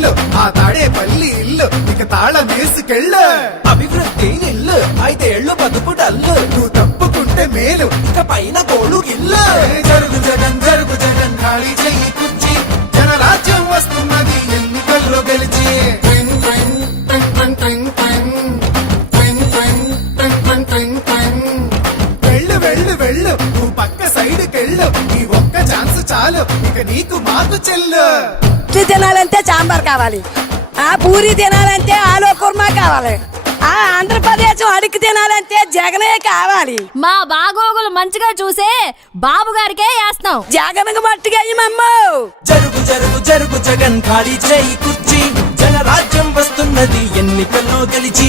ఇల్లు ఆ తాడేపల్లి ఇల్లు ఇక తాళం వేసుకెళ్ళు. అభివృద్ధి ఇల్లు 5 ఏళ్ళు బతుకు డల్లు నువ్వు తప్పుకుంటే మేలు ఇక పైన గోడు గిల్లు జరుగు జగన్ ఖాళీ చెయ్యి కుర్చీ జనరాజ్యం వస్తున్నది ఎన్నికల్లో గెలిచి. ట్వింగ్ ట్వింగ్ ట్వింగ్ ట్వింగ్ ట్వింగ్ ట్వింగ్ ట్వింగ్ ట్వింగ్ ట్వింగ్ ట్వింగ్. వెళ్ళు వెళ్ళు వెళ్ళు నువ్వు పక్క సైడ్ కెళ్ళు ఈ ఒక్క ఛాన్స్ చాలు ఇక నీకు మాకు చెల్లు. ఇడ్లీ తినాలంటే సాంబార్ కావాలి, ఆ పూరి తినాలంటే ఆలు కుర్మా కావాలి, ఆ ఆంధ్రప్రదేశ్ అడిగి తినాలంటే జగనే కావాలి. మా బాగోగులు మంచిగా చూసే బాబు గారికే వేస్తాం. జగన్కు మట్టుగా జరుగు జరుగు జరుగు జగన్ ఖాళీ చేయి కుర్చీ జనరాజ్యం వస్తున్నది ఎన్నికల్లో గెలిచి.